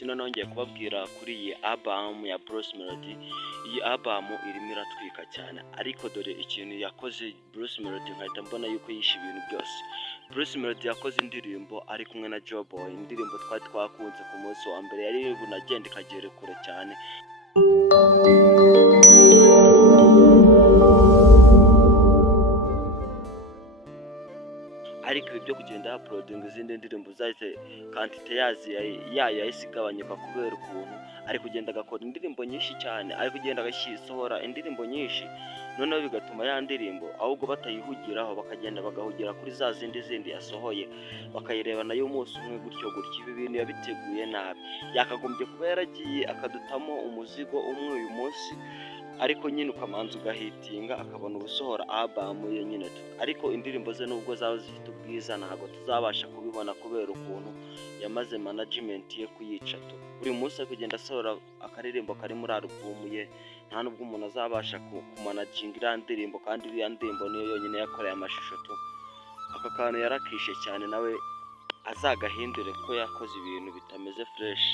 munsi noneho ngiye kubabwira kuri iyi album ya Bruce Melody. Iyi album irimo iratwika cyane, ariko dore ikintu yakoze Bruce Melody nkahita mbona yuko yishe ibintu byose. Bruce Melody yakoze indirimbo ari kumwe na Joe Boy, indirimbo twari twakunze ku munsi wa mbere, yari bunagenda ikagera kure cyane. Ariko ibi byo kugenda uploading izindi ndirimbo zahise quantité yayo yahise igabanyuka kubera ukuntu ari kugenda agakora indirimbo nyinshi cyane, ari kugenda agasohora indirimbo nyinshi, noneho bigatuma ya ndirimbo ahubwo batayihugiraho, bakagenda bagahugira kuri za zindi yasohoye, bakayireba nayo umunsi umwe gutyo. Ibi bintu yabiteguye nabi, yakagombye kuba yaragiye akadutamo umuzigo umwe uyu munsi, ariko nyine ukamanza ugahitinga akabona ubusohora album ye nyine. Ariko indirimbo ze nubwo zaba zifite ubwiza ntabwo tuzabasha kubibona kubera ukuntu yamaze management ye kuyica. Buri munsi ari kugenda asohora akaririmbo kari muri album ye, nta nubwo umuntu azabasha kumanaginga iriya ndirimbo, kandi iriya ndirimbo niyo yonyine yakoreye amashusho. Aka kantu yarakishe cyane, nawe azagahindure ko yakoze ibintu bitameze fresh.